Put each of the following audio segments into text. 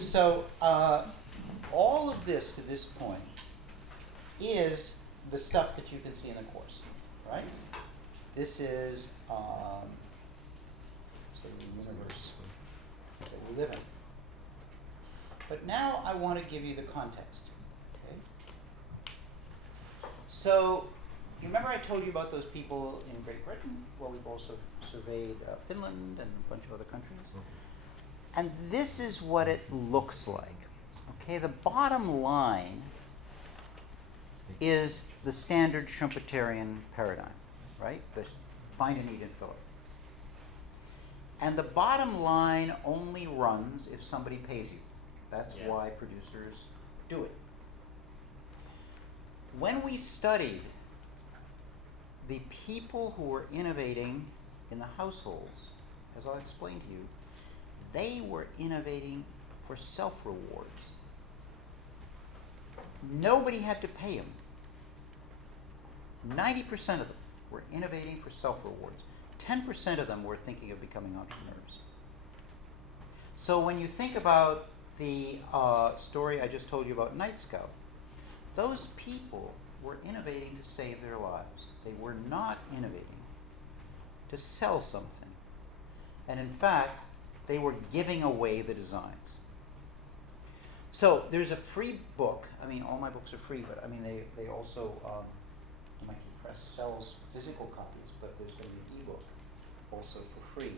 So all of this to this point is the stuff that you can see in the course, right? This is the universe that we live in. But now I want to give you the context. Okay? So you remember I told you about those people in Great Britain? Well, we've also surveyed Finland and a bunch of other countries. And this is what it looks like. Okay, the bottom line is the standard Schumpeterian paradigm, right? The find a need and fill it. And the bottom line only runs if somebody pays you. That's why producers do it. When we studied the people who were innovating in the households, as I'll explain to you, they were innovating for self-rewards. Nobody had to pay them. 90% of them were innovating for self-rewards. 10% of them were thinking of becoming entrepreneurs. So when you think about the story I just told you about Night Scout, those people were innovating to save their lives. They were not innovating to sell something. And in fact, they were giving away the designs. So there's a free book. I mean, all my books are free, but I mean, they also, MIT Press sells physical copies, but there's going to be an ebook also for free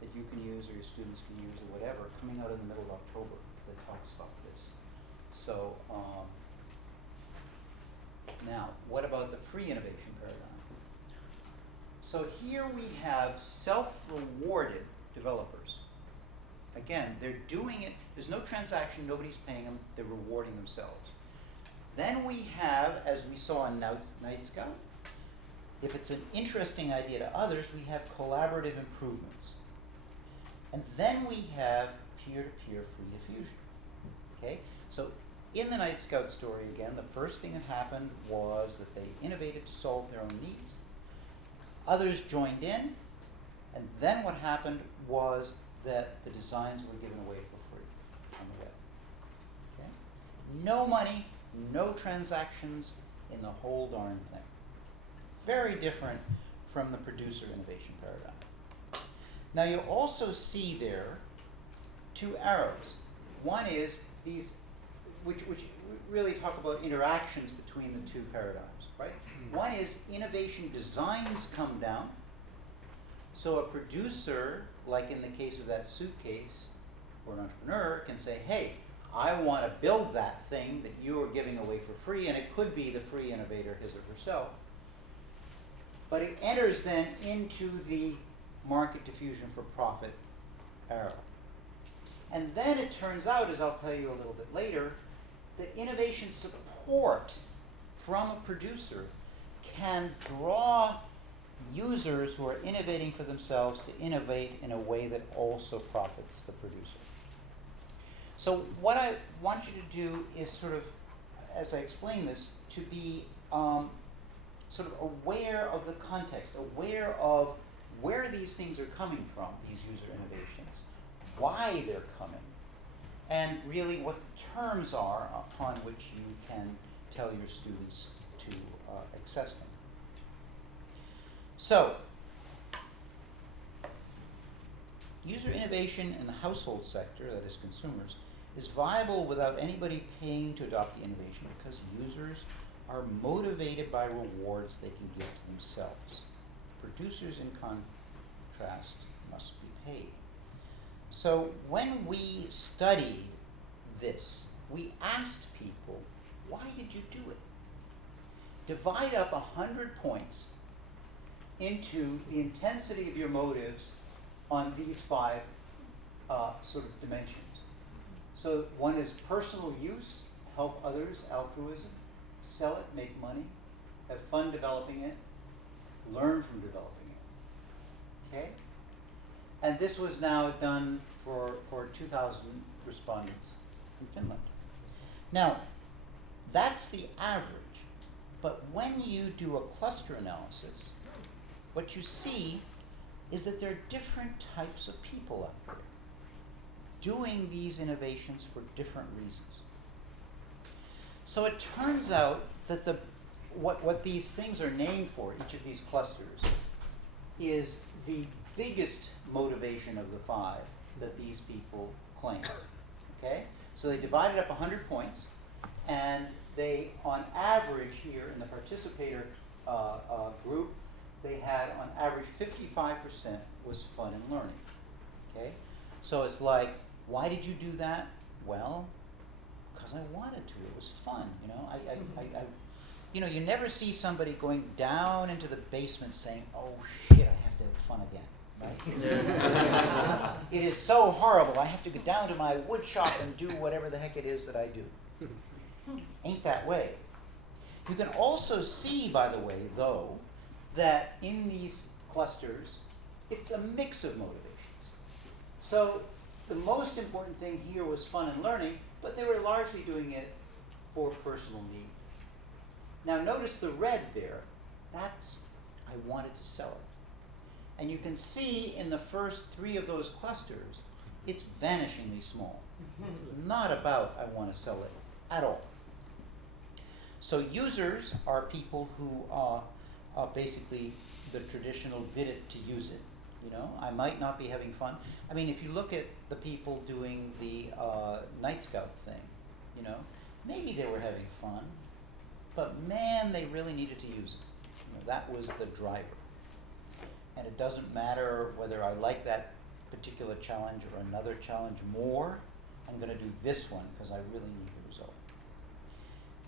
that you can use or your students can use or whatever, coming out in the middle of October that talks about this. So now, what about the free innovation paradigm? So here we have self-rewarded developers. Again, they're doing it, there's no transaction, nobody's paying them, they're rewarding themselves. Then we have, as we saw in Night Scout, if it's an interesting idea to others, we have collaborative improvements. And then we have peer-to-peer free diffusion. Okay? So in the Night Scout story, again, the first thing that happened was that they innovated to solve their own needs. Others joined in, and then what happened was that the designs were given away for free on the web. Okay? No money, no transactions in the whole darn thing. Very different from the producer innovation paradigm. Now you also see there two arrows. One is these, which really talk about interactions between the two paradigms, right? One is innovation designs come down. So a producer, like in the case of that suitcase, or an entrepreneur can say, hey, I want to build that thing that you are giving away for free, and it could be the free innovator, his or herself. But it enters then into the market diffusion for profit arrow. And then it turns out, as I'll tell you a little bit later, that innovation support from a producer can draw users who are innovating for themselves to innovate in a way that also profits the producer. So what I want you to do is sort of, as I explain this, to be sort of aware of the context, aware of where these things are coming from, these user innovations, why they're coming, and really what the terms are upon which you can tell your students to access them. So, user innovation in the household sector, that is consumers, is viable without anybody paying to adopt the innovation because users are motivated by rewards they can give to themselves. Producers, in contrast, must be paid. So when we studied this, we asked people, why did you do it? Divide up 100 points into the intensity of your motives on these five sort of dimensions. So one is personal use, help others, altruism, sell it, make money, have fun developing it, learn from developing it. Okay? And this was now done for 2,000 respondents in Finland. Now, that's the average. But when you do a cluster analysis, what you see is that there are different types of people out there. doing these innovations for different reasons. So it turns out that what these things are named for, each of these clusters, is the biggest motivation of the 5 that these people claim. Okay? So they divided up 100 points, and they, on average here in the participator group, they had on average 55% was fun and learning. Okay? So it's like, why did you do that? Well, because I wanted to. It was fun, you know. You know, you never see somebody going down into the basement saying, "Oh shit, I have to have fun again." Right? It is so horrible. I have to go down to my wood shop and do whatever the heck it is that I do. Ain't that way. You can also see, by the way, though, that in these clusters, it's a mix of motivations. So the most important thing here was fun and learning, but they were largely doing it for personal need. Now notice the red there, that's I wanted to sell it. And you can see in the first 3 of those clusters, it's vanishingly small. It's not about I want to sell it at all. So users are people who basically the traditional did it to use it. You know, I might not be having fun. I mean, if you look at the people doing the Night Scout thing, you know, maybe they were having fun, but man, they really needed to use it. You know, that was the driver. And it doesn't matter whether I like that particular challenge or another challenge more, I'm going to do this one because I really need the result.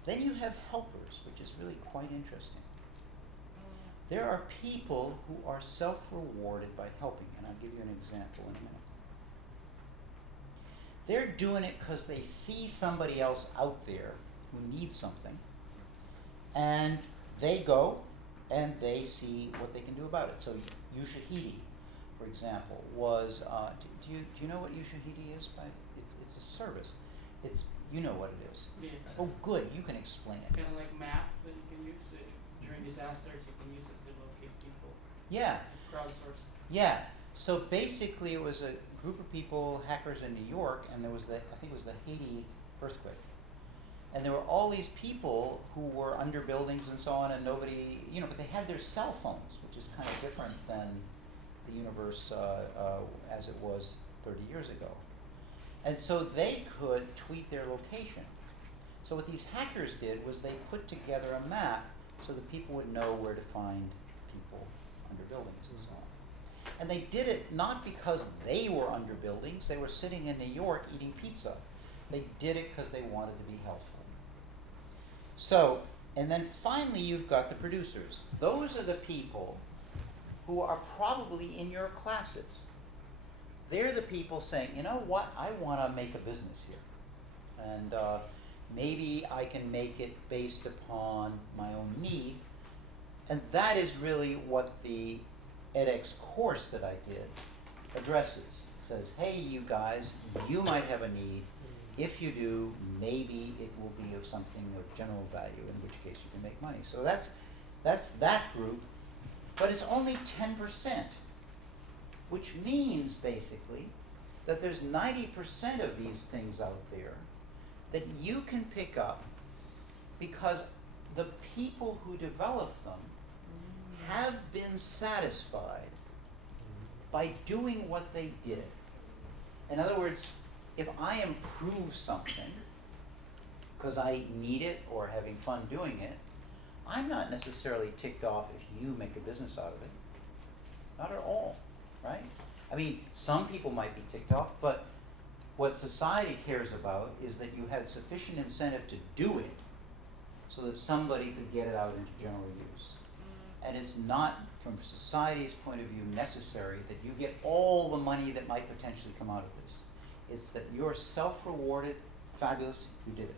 Then you have helpers, which is really quite interesting. There are people who are self-rewarded by helping, and I'll give you an example in a minute. They're doing it because they see somebody else out there who needs something, and they go and they see what they can do about it. So Ushahidi, for example, was, do you know what Ushahidi is? It's a service. You know what it is. Yeah. Oh, good. You can explain it. Kind of like map that you can use during disasters. You can use it to locate people. Yeah. Crowdsource. Yeah. So basically, it was a group of people, hackers in New York, and there was I think it was the Haiti earthquake. And there were all these people who were under buildings and so on, and nobody, you know, but they had their cell phones, which is kind of different than the universe as it was 30 years ago. And so they could tweet their location. So what these hackers did was they put together a map so that people would know where to find people under buildings and so on. And they did it not because they were under buildings, they were sitting in New York eating pizza. They did it because they wanted to be helpful. So, and then finally you've got the producers. Those are the people who are probably in your classes. They're the people saying, you know what, I want to make a business here. And maybe I can make it based upon my own need. And that is really what the edX course that I did addresses. It says, hey, you guys, you might have a need. If you do, maybe it will be of something of general value, in which case you can make money. So that's that group, but it's only 10%, which means basically that there's 90% of these things out there that you can pick up because the people who develop them have been satisfied by doing what they did. In other words, if I improve something because I need it or having fun doing it, I'm not necessarily ticked off if you make a business out of it. Not at all, right? I mean, some people might be ticked off, but what society cares about is that you had sufficient incentive to do it so that somebody could get it out into general use. And it's not, from society's point of view, necessary that you get all the money that might potentially come out of this. It's that you're self-rewarded, fabulous, you did it.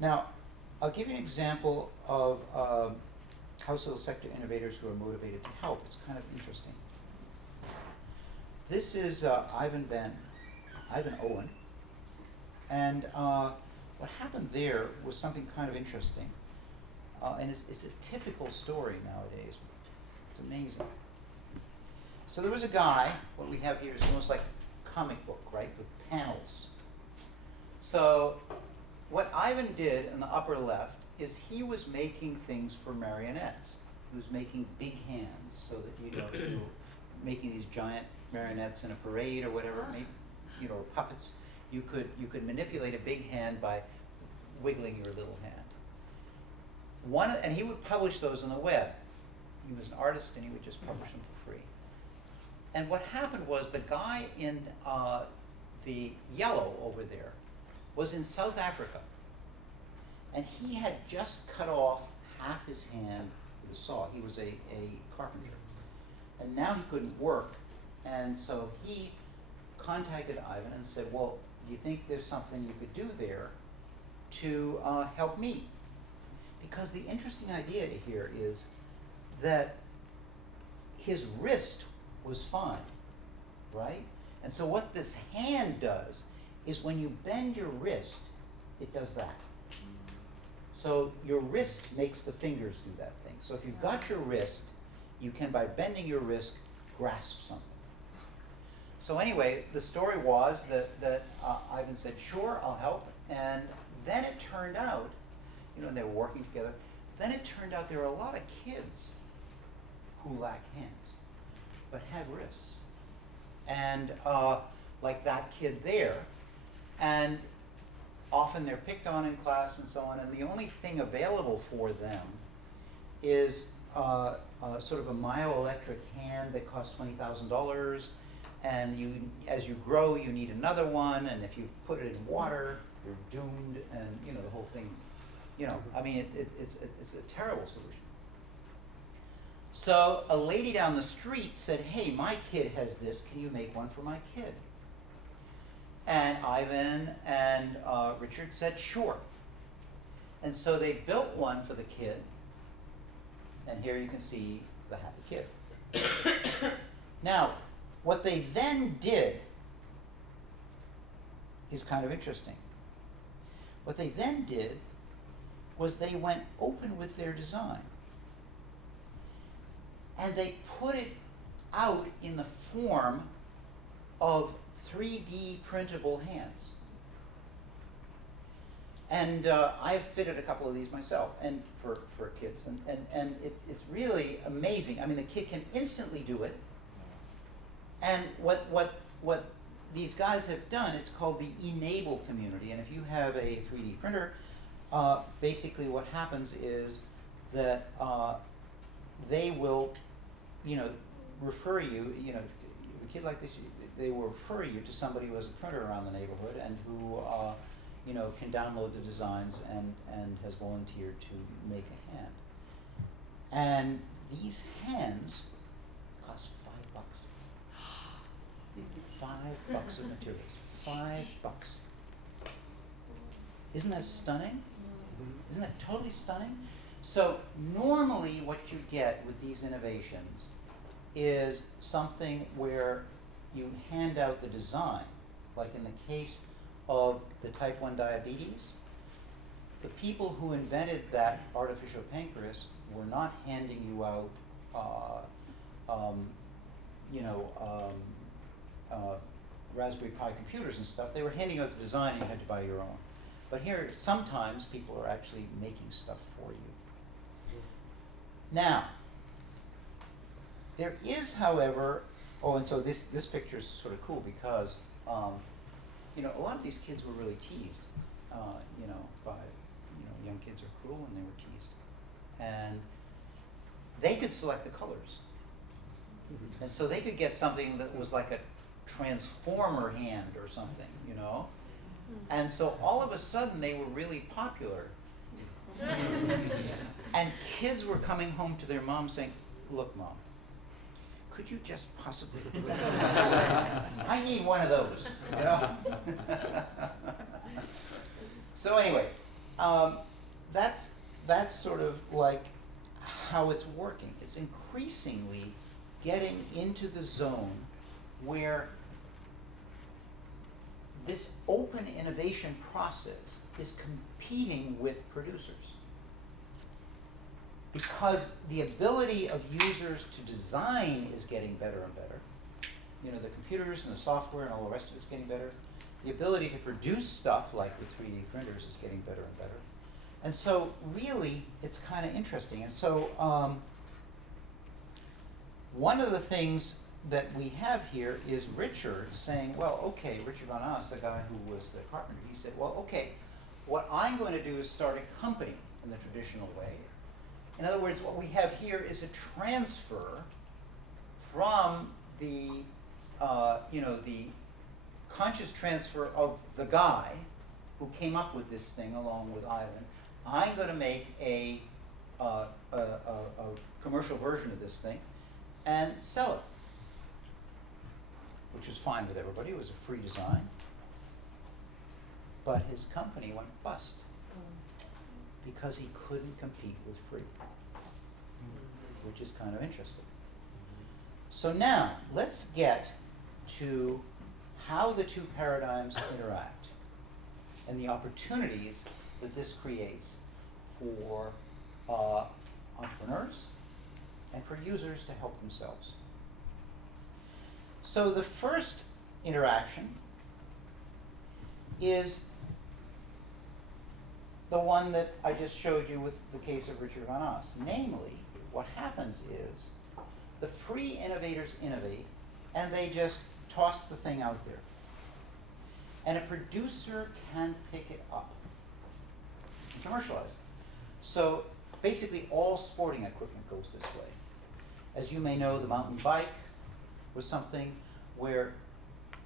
Now, I'll give you an example of household sector innovators who are motivated to help. It's kind of interesting. This is Ivan Owen. And what happened there was something kind of interesting. And it's a typical story nowadays. It's amazing. So there was a guy, what we have here is almost like comic book, right, with panels. So what Ivan did in the upper left is he was making things for marionettes. He was making big hands so that, you know, you were making these giant marionettes in a parade or whatever, maybe, you know, puppets. You could manipulate a big hand by wiggling your little hand. And he would publish those on the web. He was an artist and he would just publish them for free. And what happened was the guy in the yellow over there was in South Africa. And he had just cut off half his hand with a saw. He was a carpenter. And now he couldn't work. And so he contacted Ivan and said, well, do you think there's something you could do there to help me? Because the interesting idea here is that his wrist was fine, right? And so what this hand does is when you bend your wrist, it does that. So your wrist makes the fingers do that thing. So if you've got your wrist, you can, by bending your wrist, grasp something. So anyway, the story was that Ivan said, sure, I'll help. And then it turned out, you know, and they were working together, then it turned out there were a lot of kids who lack hands, but have wrists. And like that kid there. And often they're picked on in class and so on, and the only thing available for them is sort of a myoelectric hand that costs $20,000, and as you grow, you need another one, and if you put it in water, you're doomed, and you know the whole thing. You know, I mean, it's a terrible solution. So a lady down the street said, "Hey, my kid has this. Can you make one for my kid?" And Ivan and Richard said, "Sure." And so they built one for the kid. And here you can see the happy kid. Now, what they then did is kind of interesting. What they then did was they went open with their design. And they put it out in the form of 3D printable hands. And I've fitted a couple of these myself, and for kids, and it's really amazing. I mean, the kid can instantly do it. And what these guys have done, it's called the Enable community. And if you have a 3D printer, basically what happens is that they will, you know, refer you, you know, a kid like this, they will refer you to somebody who has a printer around the neighborhood and who, you know, can download the designs and has volunteered to make a hand. And these hands cost $5. $5 of materials. $5. Isn't that stunning? Isn't that totally stunning? So normally what you get with these innovations is something where you hand out the design, like in the case of the type 1 diabetes. The people who invented that artificial pancreas were not handing you out, Raspberry Pi computers and stuff. They were handing out the design and you had to buy your own. But here, sometimes people are actually making stuff for you. Now, there is, however, and so this picture is sort of cool because, you know, a lot of these kids were really teased, you know, by, you know, young kids are cruel and they were teased. And they could select the colors. And so they could get something that was like a transformer hand or something, you know? And so all of a sudden they were really popular. And kids were coming home to their mom saying, "Look, Mom, could you just possibly do it? I need one of those," you know? So anyway, that's sort of like how it's working. It's increasingly getting into the zone where this open innovation process is competing with producers. Because the ability of users to design is getting better and better, the computers and the software and all the rest of it's getting better. The ability to produce stuff like with 3D printers is getting better and better. And so really, it's kind of interesting. And so one of the things that we have here is Richard saying, well, okay, Richard Van Oss, the guy who was the carpenter, he said, well, okay, what I'm going to do is start a company in the traditional way. In other words, what we have here is a transfer from the, the conscious transfer of the guy who came up with this thing along with Ivan. I'm going to make a commercial version of this thing and sell it, which was fine with everybody. It was a free design. But his company went bust because he couldn't compete with free, which is kind of interesting. So now, let's get to how the two paradigms interact and the opportunities that this creates for entrepreneurs and for users to help themselves. So the first interaction is the one that I just showed you with the case of Richard Van Oss. Namely, what happens is the free innovators innovate and they just toss the thing out there. And a producer can pick it up and commercialize it. So basically all sporting equipment goes this way. As you may know, the mountain bike was something where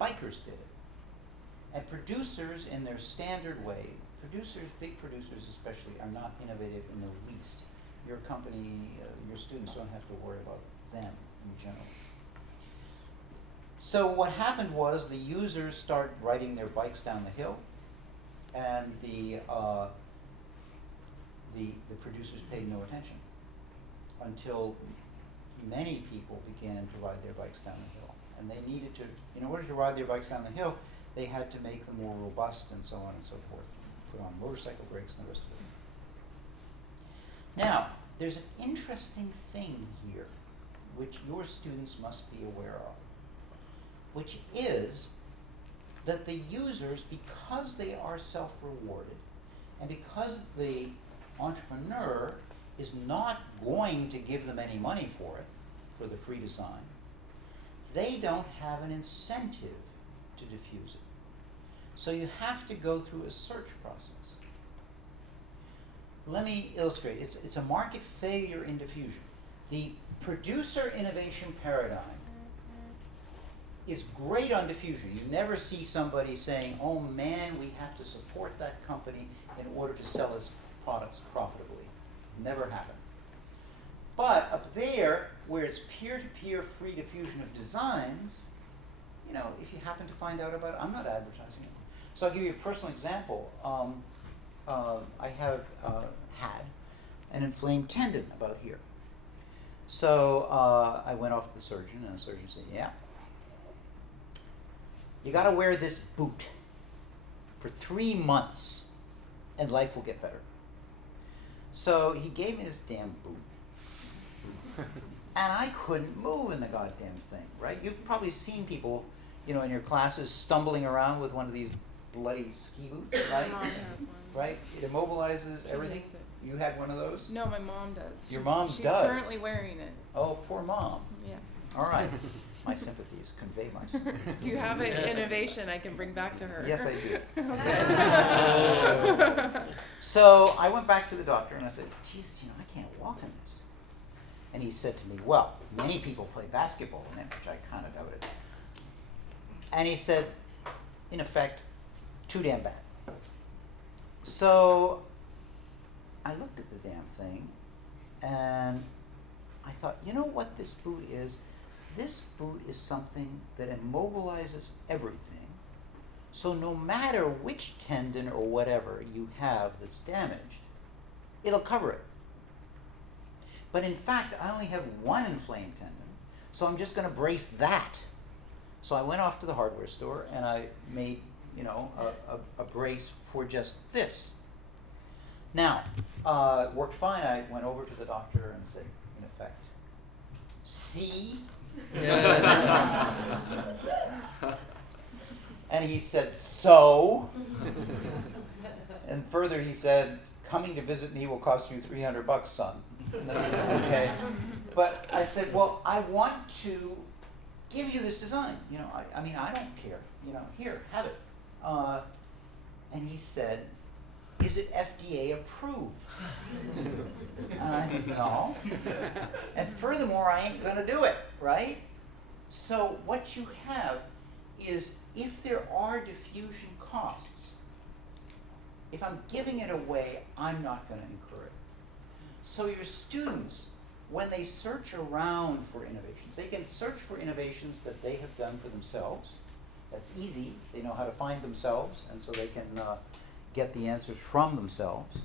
bikers did it. And producers in their standard way, big producers especially, are not innovative in the least. Your company, your students don't have to worry about them in general. So what happened was the users started riding their bikes down the hill, and the producers paid no attention until many people began to ride their bikes down the hill. And they needed to, in order to ride their bikes down the hill, they had to make them more robust and so on and so forth. Put on motorcycle brakes and the rest of it. Now, there's an interesting thing here which your students must be aware of, which is that the users, because they are self-rewarded, and because the entrepreneur is not going to give them any money for it, for the free design, they don't have an incentive to diffuse it. So you have to go through a search process. Let me illustrate. It's a market failure in diffusion. The producer innovation paradigm is great on diffusion. You never see somebody saying, oh man, we have to support that company in order to sell its products profitably. Never happened. But up there, where it's peer-to-peer free diffusion of designs, if you happen to find out about it, I'm not advertising it. So I'll give you a personal example. I have had an inflamed tendon about here. So I went off to the surgeon, and the surgeon said, yeah, you got to wear this boot for 3 months, and life will get better. So he gave me this damn boot, and I couldn't move in the goddamn thing, right? You've probably seen people, in your classes stumbling around with one of these bloody ski boots, right? My mom has one. Right? It immobilizes everything. hates it. You had one of those? No, my mom does. Your mom she's does? She's currently wearing it. Oh, poor mom. Yeah. All right. My sympathies. Convey my sympathies. Do you have an innovation I can bring back to her? Yes, I do. So I went back to the doctor and I said, Jesus, I can't walk in this. And he said to me, well, many people play basketball in it, which I kind of doubted. And he said, in effect, too damn bad. So I looked at the damn thing and I thought, you know what this boot is? This boot is something that immobilizes everything. So no matter which tendon or whatever you have that's damaged, it'll cover it. But in fact, I only have one inflamed tendon, so I'm just going to brace that. So I went off to the hardware store and I made, a brace for just this. Now, it worked fine. I went over to the doctor and said, in effect, see, And he said, so? And further he said, coming to visit me will cost you $300, son. Okay? But I said, well, I want to give you this design. You know, I mean, I don't care. You know, here, have it. And he said, is it FDA approved? And I said, no. And furthermore, I ain't gonna do it, right? So what you have is, if there are diffusion costs, if I'm giving it away, I'm not gonna incur it. So your students, when they search around for innovations, they can search for innovations that they have done for themselves. That's easy. They know how to find themselves, and so they can get the answers from themselves.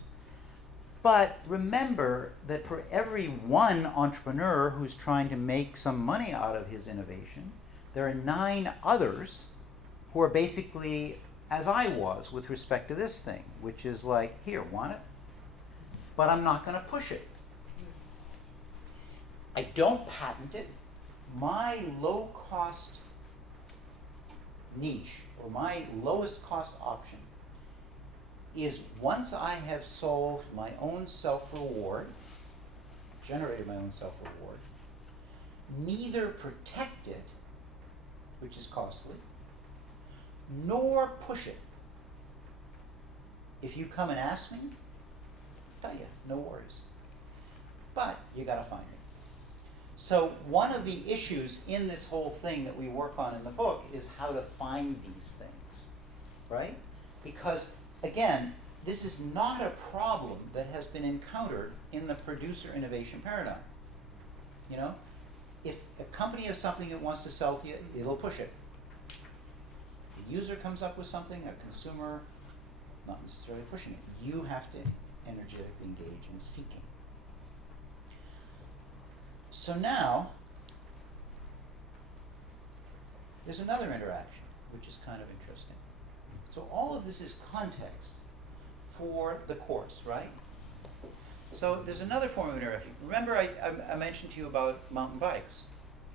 But remember that for every one entrepreneur who's trying to make some money out of his innovation, there are 9 others who are basically as I was with respect to this thing, which is like, here, want it? But I'm not going to push it. I don't patent it. My low-cost niche, or my lowest cost option, is once I have solved my own self-reward, generated my own self-reward, neither protect it, which is costly, nor push it. If you come and ask me, I'll tell you, no worries. But you gotta find it. So one of the issues in this whole thing that we work on in the book is how to find these things, right? Because again, this is not a problem that has been encountered in the producer innovation paradigm. You know, if a company has something it wants to sell to you, it'll push it. The user comes up with something, a consumer, not necessarily pushing it. You have to energetically engage in seeking. So now, there's another interaction, which is kind of interesting. So all of this is context for the course, right? So there's another form of interaction. Remember I mentioned to you about mountain bikes.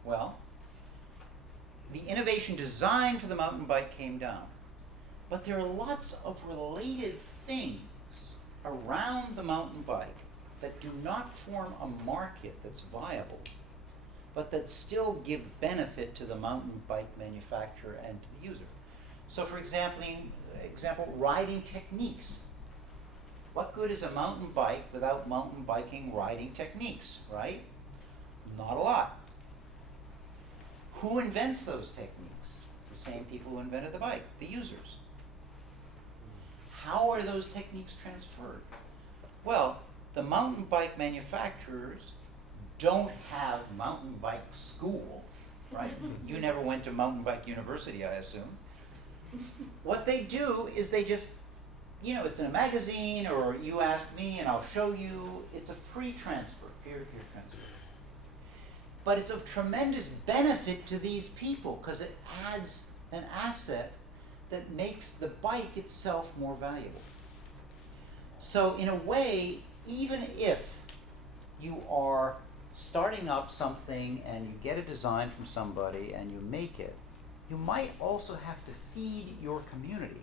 Well, the innovation design for the mountain bike came down. But there are lots of related things around the mountain bike that do not form a market that's viable, but that still give benefit to the mountain bike manufacturer and to the user. So for example, riding techniques. What good is a mountain bike without mountain biking riding techniques, right? Not a lot. Who invents those techniques? The same people who invented the bike, the users. How are those techniques transferred? Well, the mountain bike manufacturers don't have mountain bike school, right? You never went to mountain bike university, I assume. What they do is they just, you know, it's in a magazine, or you ask me and I'll show you. It's a free transfer, peer-to-peer transfer. But it's of tremendous benefit to these people because it adds an asset that makes the bike itself more valuable. So in a way, even if you are starting up something and you get a design from somebody and you make it, you might also have to feed your community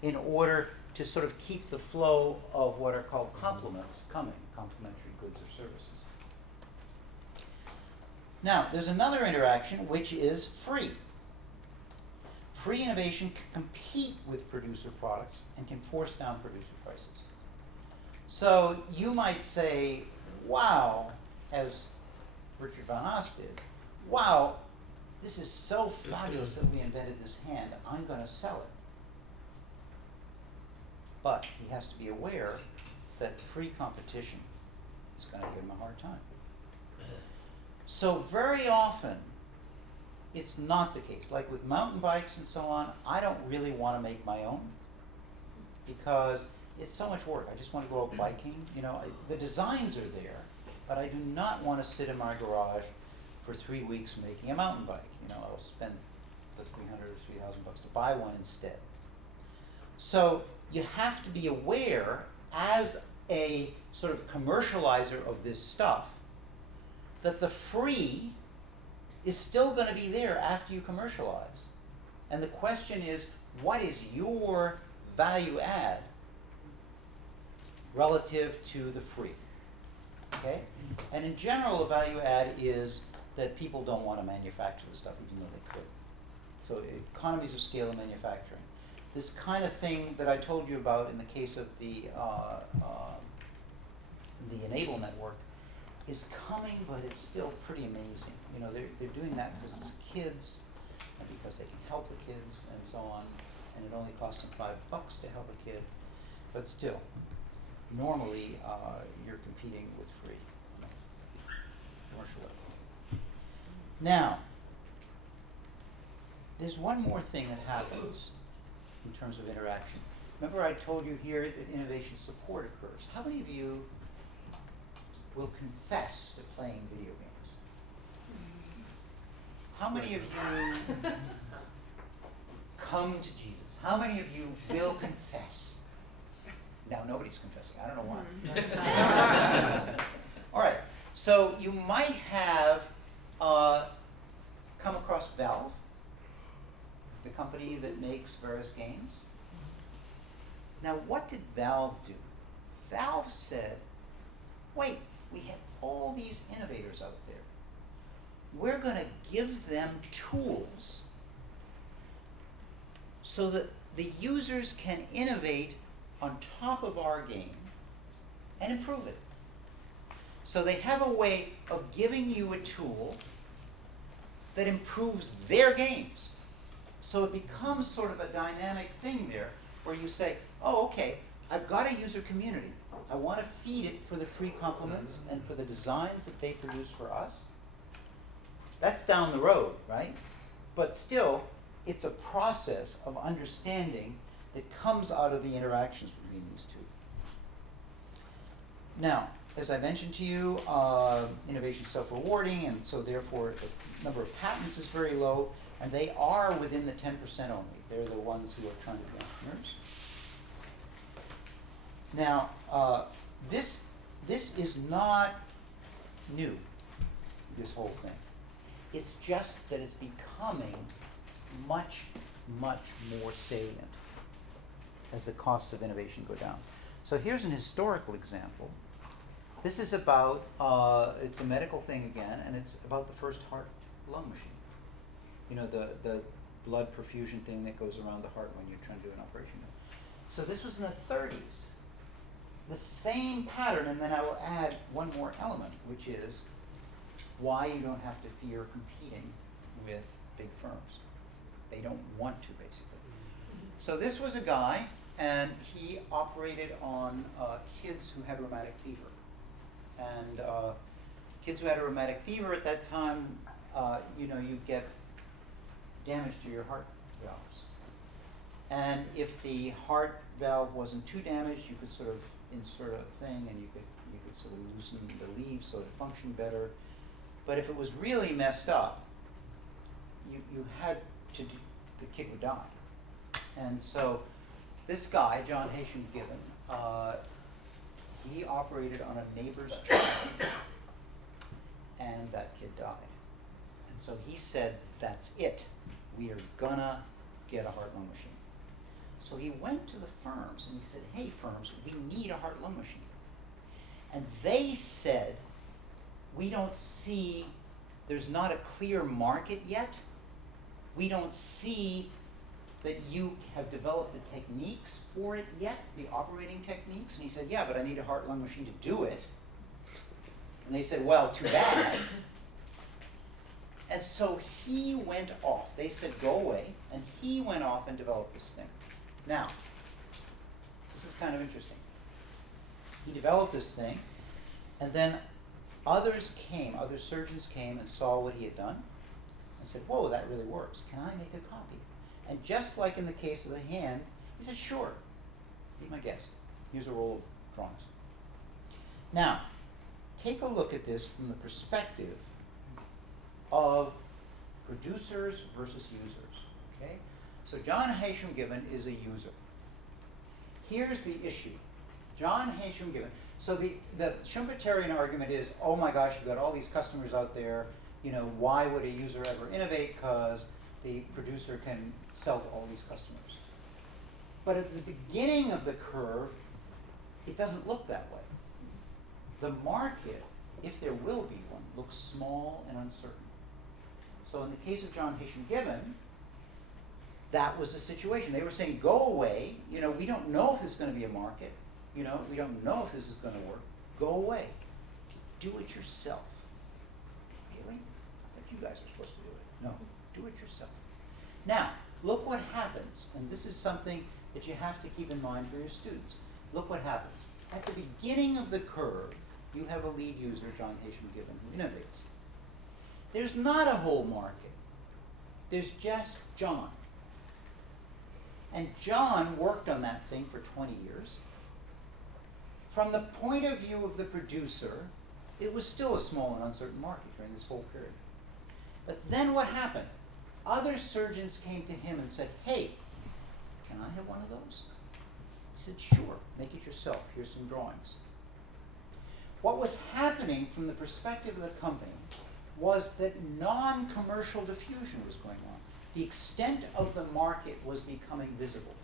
in order to sort of keep the flow of what are called complements coming, complementary goods or services. Now, there's another interaction which is free. Free innovation can compete with producer products and can force down producer prices. So you might say, wow, as Richard von Haas did, wow, this is so fabulous that we invented this hand, I'm going to sell it. But he has to be aware that free competition is going to give him a hard time. So very often, it's not the case. Like with mountain bikes and so on, I don't really want to make my own because it's so much work. I just want to go out biking. You know, the designs are there, but I do not want to sit in my garage for 3 weeks making a mountain bike. You know, I'll spend the $300 or $3,000 to buy one instead. So you have to be aware, as a sort of commercializer of this stuff, that the free is still going to be there after you commercialize. And the question is, what is your value add relative to the free? Okay? And in general, a value add is that people don't want to manufacture the stuff even though they could. So economies of scale in manufacturing. This kind of thing that I told you about in the case of the enablement work is coming, but it's still pretty amazing. You know, they're doing that because it's kids and because they can help the kids and so on, and it only costs them $5 to help a kid. But still, normally you're competing with free on a commercial level. Now, there's one more thing that happens in terms of interaction. Remember I told you here that innovation support occurs. How many of you will confess to playing video games? How many of you come to Jesus? How many of you will confess? Now nobody's confessing. I don't know why. All right. So you might have come across Valve, the company that makes various games. Now, what did Valve do? Valve said, wait, we have all these innovators out there. We're going to give them tools so that the users can innovate on top of our game and improve it. So they have a way of giving you a tool that improves their games. So it becomes sort of a dynamic thing there where you say, oh, okay, I've got a user community. I want to feed it for the free compliments and for the designs that they produce for us. That's down the road, right? But still, it's a process of understanding that comes out of the interactions between these two. Now, as I mentioned to you, innovation is self-rewarding, and so therefore the number of patents is very low, and they are within the 10% only. They're the ones who are trying to be entrepreneurs. Now, this is not new, this whole thing. It's just that it's becoming much, much more salient as the costs of innovation go down. So here's an historical example. This is about, it's a medical thing again, and it's about the first heart-lung machine. You know, the blood perfusion thing that goes around the heart when you're trying to do an operation. So this was in the 30s. The same pattern, and then I will add one more element, which is why you don't have to fear competing with big firms. They don't want to, basically. So this was a guy, and he operated on kids who had rheumatic fever. And kids who had a rheumatic fever at that time, you get damage to your heart valves. And if the heart valve wasn't too damaged, you could sort of insert a thing, and you could sort of loosen the leaves so it functioned better. But if it was really messed up, you had to the kid would die. And so this guy, John Haysham Gibbon, he operated on a neighbor's child, and that kid died. And so he said, that's it. We are gonna get a heart-lung machine. So he went to the firms and he said, hey firms, we need a heart-lung machine. And they said, we don't see, there's not a clear market yet. We don't see that you have developed the techniques for it yet, the operating techniques. And he said, yeah, but I need a heart-lung machine to do it. And they said, well, too bad. And so he went off. They said, go away. And he went off and developed this thing. Now, this is kind of interesting. He developed this thing, and then other surgeons came and saw what he had done and said, whoa, that really works. Can I make a copy? And just like in the case of the hand, he said, sure, be my guest. Here's a roll of drawings. Now, take a look at this from the perspective of producers versus users, okay? So John Haysham Gibbon is a user. Here's the issue. John Haysham Gibbon, so the Schumpeterian argument is, oh my gosh, you've got all these customers out there, why would a user ever innovate? Because the producer can sell to all these customers. But at the beginning of the curve, it doesn't look that way. The market, if there will be one, looks small and uncertain. So in the case of John Haitian Gibbon, that was the situation. They were saying, go away, we don't know if there's going to be a market, we don't know if this is going to work. Go away. Do it yourself. Really? I thought you guys were supposed to do it. No, do it yourself. Now, look what happens, and this is something that you have to keep in mind for your students. Look what happens. At the beginning of the curve, you have a lead user, John Haitian Gibbon, who innovates. There's not a whole market. There's just John. And John worked on that thing for 20 years. From the point of view of the producer, it was still a small and uncertain market during this whole period. But then what happened? Other surgeons came to him and said, hey, can I have one of those? He said, sure, make it yourself. Here's some drawings. What was happening from the perspective of the company was that non-commercial diffusion was going on. The extent of the market was becoming visible.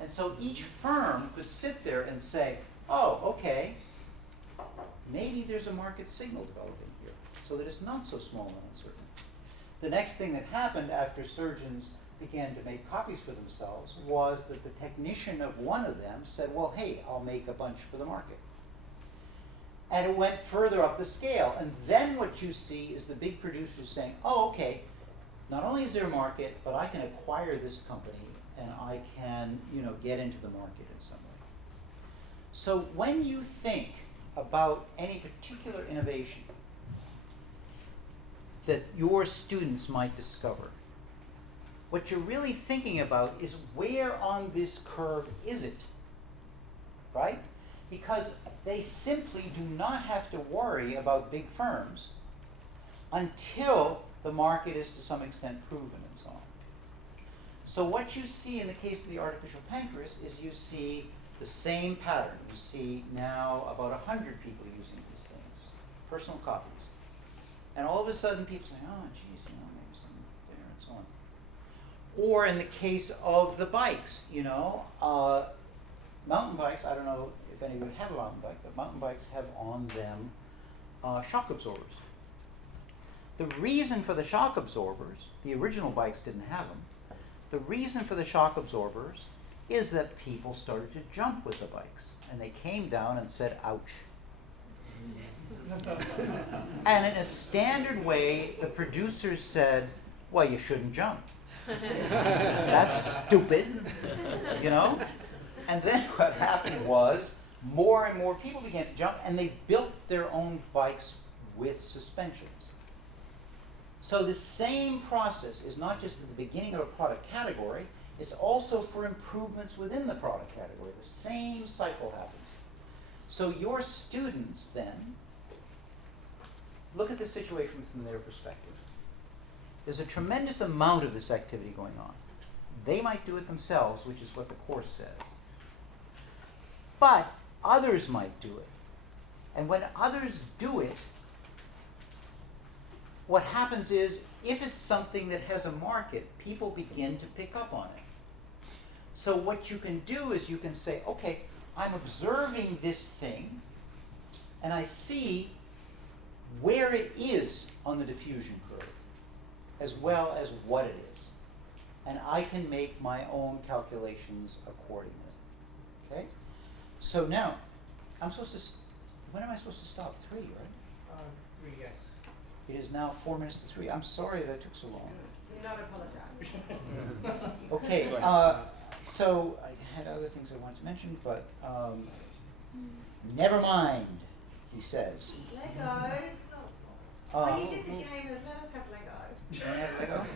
And so each firm could sit there and say, oh, okay, maybe there's a market signal developing here, so that it's not so small and uncertain. The next thing that happened after surgeons began to make copies for themselves was that the technician of one of them said, well, hey, I'll make a bunch for the market. And it went further up the scale. And then what you see is the big producers saying, oh, okay, not only is there a market, but I can acquire this company and I can, get into the market in some way. So when you think about any particular innovation that your students might discover, what you're really thinking about is where on this curve is it, right? Because they simply do not have to worry about big firms until the market is to some extent proven and so on. So what you see in the case of the artificial pancreas is you see the same pattern. You see now about 100 people using these things, personal copies. And all of a sudden people say, oh, geez, maybe some there and so on. Or in the case of the bikes, mountain bikes, I don't know if any of you have a mountain bike, but mountain bikes have on them shock absorbers. The reason for the shock absorbers, the original bikes didn't have them, the reason for the shock absorbers is that people started to jump with the bikes. And they came down and said, ouch. And in a standard way, the producers said, well, you shouldn't jump. That's stupid, And then what happened was more and more people began to jump, and they built their own bikes with suspensions. So the same process is not just at the beginning of a product category, it's also for improvements within the product category. The same cycle happens. So your students then look at the situation from their perspective. There's a tremendous amount of this activity going on. They might do it themselves, which is what the course says. But others might do it. And when others do it, what happens is, if it's something that has a market, people begin to pick up on it. So what you can do is you can say, okay, I'm observing this thing, and I see where it is on the diffusion curve, as well as what it is. And I can make my own calculations accordingly. Okay? So now, when am I supposed to stop? 3, right? 3, yes. It is now 4 minutes to 3. I'm sorry that took so long. Do not apologize. Okay, so I had other things I wanted to mention, but never mind, he says. Lego. Well, you did the game, let us have Lego. You want to have Lego?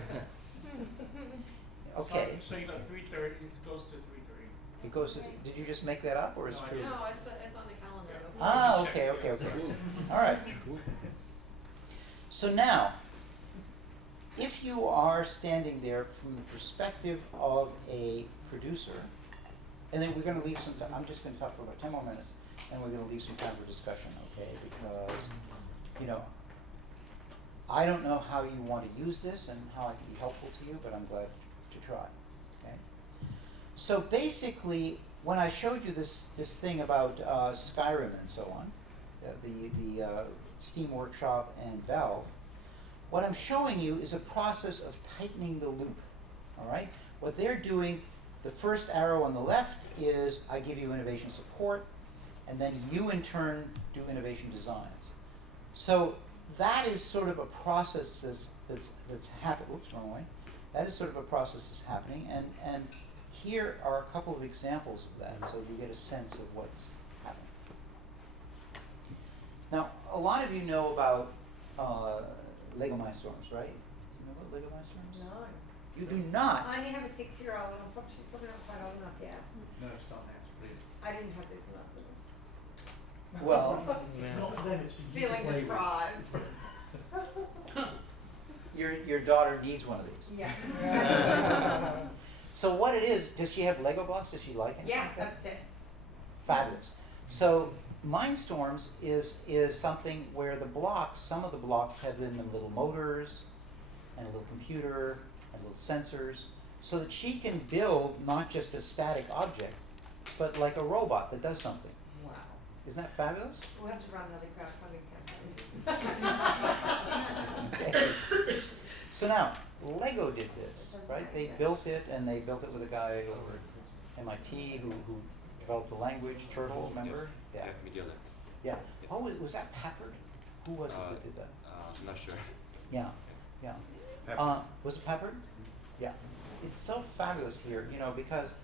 Okay. So you got 3:30. It goes to 3:30. It goes to, did you just make that up, or is it true? No, it's on the calendar. That's Ah, Just okay, check. okay. All right. So now, if you are standing there from the perspective of a producer, and then we're going to leave some time, I'm just going to talk for about 10 more minutes, and we're going to leave some time for discussion, okay? Because, I don't know how you want to use this and how I can be helpful to you, but I'm glad to try. Okay. So basically, when I showed you this thing about Skyrim and so on, the Steam Workshop and Valve, what I'm showing you is a process of tightening the loop. All right. What they're doing, the first arrow on the left is I give you innovation support, and then you in turn do innovation designs. So that is sort of a process that's happening. Oops, wrong way. That is sort of a process that's happening, and here are a couple of examples of that, so you get a sense of what's happening. Now, a lot of you know about Lego Mindstorms, right? Do you know about Lego Mindstorms? No. You do not. I only have a 6-year-old, and she's probably not quite old enough yet. No, it's not that, please. I didn't have this enough with them. Well, It's not for them, it's for you to Feeling play with. deprived. your daughter needs one of these. Yeah. So what it is, does she have Lego blocks? Does she like it? Yeah, obsessed. Fabulous. So Mindstorms is something where the blocks, some of the blocks have in them little motors and a little computer and little sensors, so that she can build not just a static object, but like a robot that does something. Wow. Isn't that fabulous? We'll have to run another crowdfunding campaign. Okay. So now, Lego did this, right? They built it, and they built it with a guy over at MIT who developed the language, Turtle, remember? Yeah. Yeah. Oh, was that Packard? Who was it that did that? I'm not sure. Yeah, yeah. Pepper. Was it Pepper? Yeah. It's so fabulous here, because,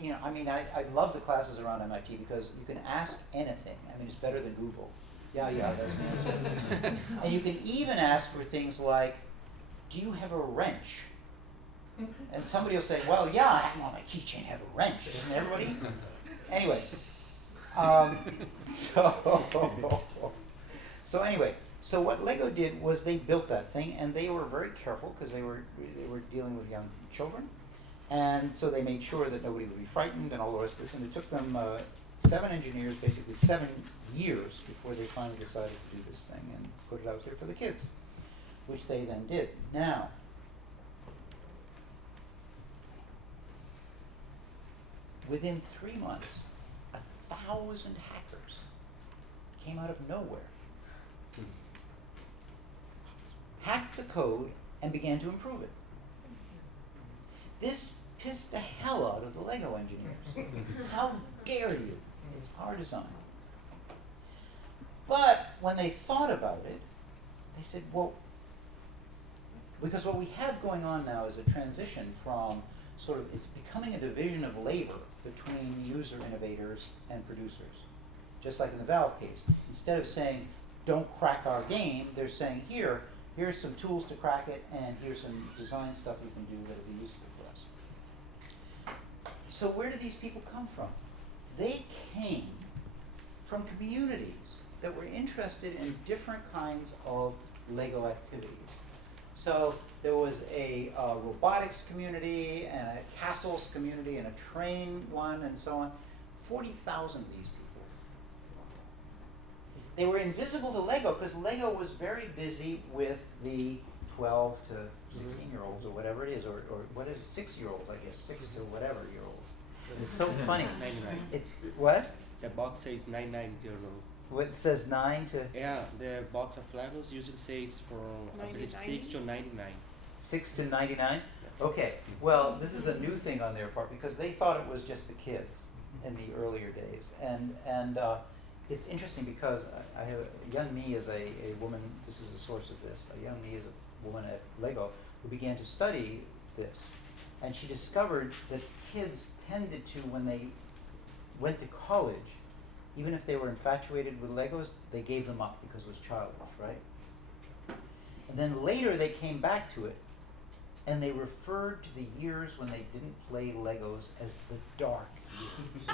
I mean, I love the classes around MIT because you can ask anything. I mean, it's better than Google. Yeah, that's the answer. And you can even ask for things like, do you have a wrench? And somebody will say, well, yeah, I have on my keychain have a wrench. Doesn't everybody? Anyway, so anyway, so what Lego did was they built that thing, and they were very careful because they were dealing with young children, and so they made sure that nobody would be frightened and all the rest of this. And it took them 7 engineers, basically 7 years, before they finally decided to do this thing and put it out there for the kids, which they then did. Now, within 3 months, 1,000 hackers came out of nowhere, hacked the code, and began to improve it. This pissed the hell out of the Lego engineers. How dare you? It's our design. But when they thought about it, they said, well, because what we have going on now is a transition from it's becoming a division of labor between user innovators and producers. Just like in the Valve case. Instead of saying, don't crack our game, they're saying, here's some tools to crack it, and here's some design stuff we can do that will be useful for us. So where did these people come from? They came from communities that were interested in different kinds of Lego activities. So there was a robotics community, and a castles community, and a train one, and so on. 40,000 of these people. They were invisible to Lego because Lego was very busy with the 12 to 16-year-olds or whatever it is, or what is it, 6-year-old, I guess, 6 to whatever year old. It's so funny. 99. What? The box says 990. What says 9 to Yeah, the box of Legos usually says from I believe 6 to 99. 6 to 99? Okay. Well, this is a new thing on their part because they thought it was just the kids in the earlier days, and it's interesting because I have young me as a woman. This is the source of this. A young me as a woman at Lego who began to study this, and she discovered that kids tended to, when they went to college, even if they were infatuated with Legos, they gave them up because it was childish, right? And then later they came back to it, and they referred to the years when they didn't play Legos as the dark years.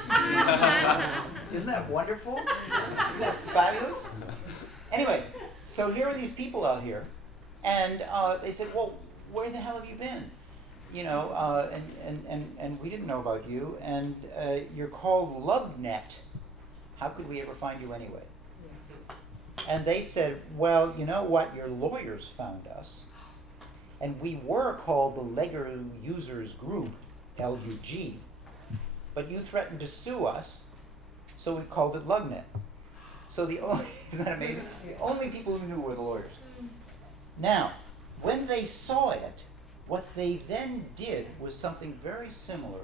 Isn't that wonderful? Isn't that fabulous? Anyway, so here are these people out here, and they said, well, where the hell have you been? And we didn't know about you, and you're called LugNet. How could we ever find you anyway? And they said, well, you know what, your lawyers found us, and we were called the Lego Users Group, LUG, but you threatened to sue us, so we called it LugNet. So the only, isn't that amazing? The only people who knew were the lawyers. Now, when they saw it, what they then did was something very similar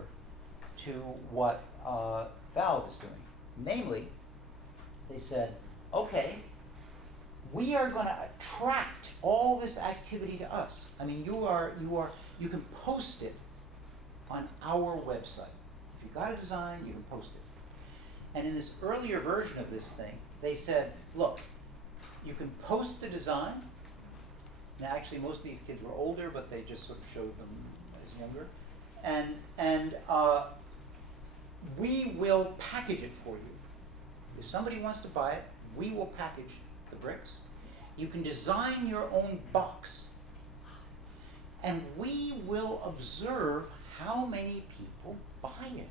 to what Valve is doing. Namely, they said, okay, we are going to attract all this activity to us. I mean, you can post it on our website. If you got a design, you can post it. And in this earlier version of this thing, they said, look, you can post the design. Now, actually, most of these kids were older, but they just sort of showed them as younger. And we will package it for you. If somebody wants to buy it, we will package the bricks. You can design your own box. And we will observe how many people buy it.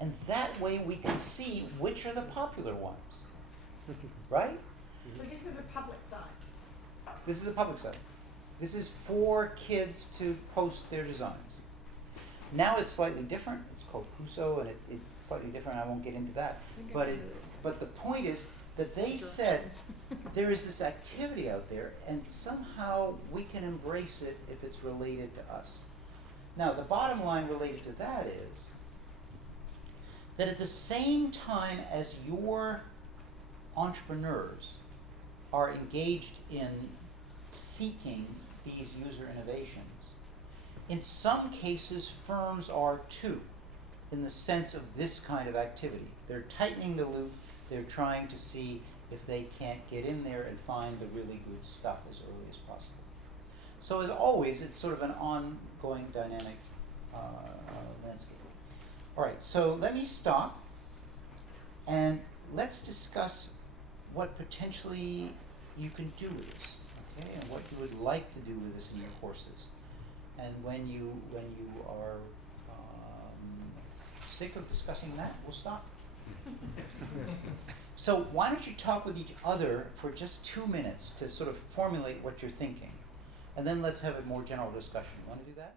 And that way we can see which are the popular ones. Right? So this was a public site. This is a public site. This is for kids to post their designs. Now it's slightly different. It's called Kuso, and it's slightly different. I won't get into that. But the point is that they said there is this activity out there, and somehow we can embrace it if it's related to us. Now, the bottom line related to that is that at the same time as your entrepreneurs are engaged in seeking these user innovations, in some cases firms are too, in the sense of this kind of activity. They're tightening the loop, they're trying to see if they can't get in there and find the really good stuff as early as possible. So as always, it's sort of an ongoing dynamic landscape. All right, so let me stop and let's discuss what potentially you can do with this, okay, and what you would like to do with this in your courses. And when you are sick of discussing that, we'll stop. So why don't you talk with each other for just 2 minutes to sort of formulate what you're thinking, and then let's have a more general discussion. Want to do that?